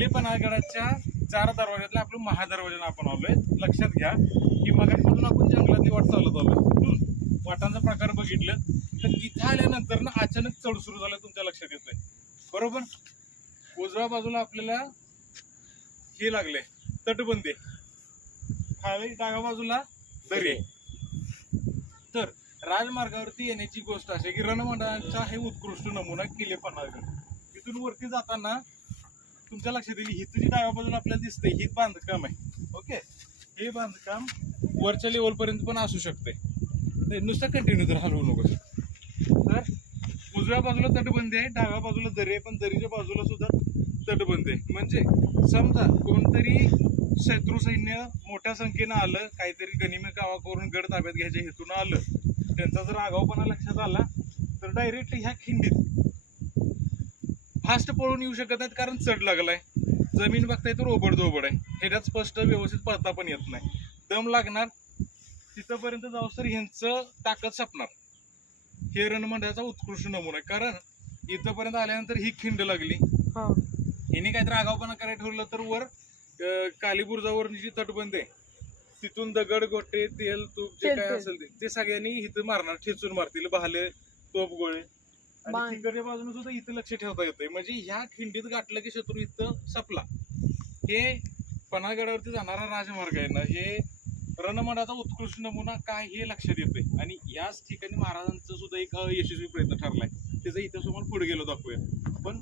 किल्ले पन्हाळगडाच्या चार दरवाज्यातल्या आपलं महादरवाजानं आपण आलोय. लक्षात घ्या. की मगापासून आपण जंगलातली वाट चालत आलोय. वाटांचा प्रकार बघितलं तर इथं आल्यानंतर ना अचानक चढ सुरू झालं तुमच्या लक्षात येतोय. बरोबर? उजव्या बाजूला आपल्याला हे लागले तटबंदी. खाली डाव्या बाजूला दरी. तर राजमार्गावरती येण्याची गोष्ट अशी की रणमंडळाचा हे उत्कृष्ट नमुना किल्ले पन्हाळगड. इथून वरती जाताना तुमच्या लक्षात येईल ही तुझी डाव्या बाजूला आपल्याला दिसतंय ही बांधकाम आहे. ओके? हे बांधकाम वरच्या लेवल पर्यंत पण असू शकते नुसतं कंटिन्यू तर हलवू नकोस तर उजव्या बाजूला तटबंदी आहे डाव्या बाजूला दरी आहे पण दरीच्या बाजूला सुद्धा तटबंदी आहे. म्हणजे समजा कोणतरी शत्रू सैन्य मोठ्या संख्येनं आलं काहीतरी गनिमे कावा करून गड ताब्यात घ्यायच्या हेतून आलं त्यांचा जर आगाऊपणा लक्षात आला तर डायरेक्ट ह्या खिंडीत फास्ट पळून येऊ शकत नाहीत कारण चढ लागलाय. जमीन बघताय तर ओबड दोबड आहे. ह्याच्यात स्पष्ट व्यवस्थित पळता पण येत नाही. दम लागणार. तिथंपर्यंत जाऊ तर ह्यांचं ताकद सपणार. हे रणमंडळाचा उत्कृष्ट नमुना आहे. कारण इथंपर्यंत आल्यानंतर ही खिंड लागली. हिने काहीतरी आगाऊपणा करायला ठरवलं तर वर अं, कालीबुर्जावर जी तटबंदी आहे तिथून दगड गोटे तेल तूप जे काय. असेल ते सगळ्यांनी इथं मारणार. ठेचून मारतील. भाले तोप गोळे आणि बाण. तिकडच्या बाजूने सुद्धा इथं लक्ष ठेवता येतंय. म्हणजे ह्या खिंडीत गाठलं की शत्रू इथं सपला. हे पन्हाळगडावरती जाणारा राजमार्ग आहे ना हे रणमंडाचा उत्कृष्ट नमुना काय हे लक्षात येतंय. आणि याच ठिकाणी महाराजांचा सुद्धा एक यशस्वी प्रयत्न ठरलाय. त्याचा इतिहास आपण पुढे गेलो दाखवूया. पण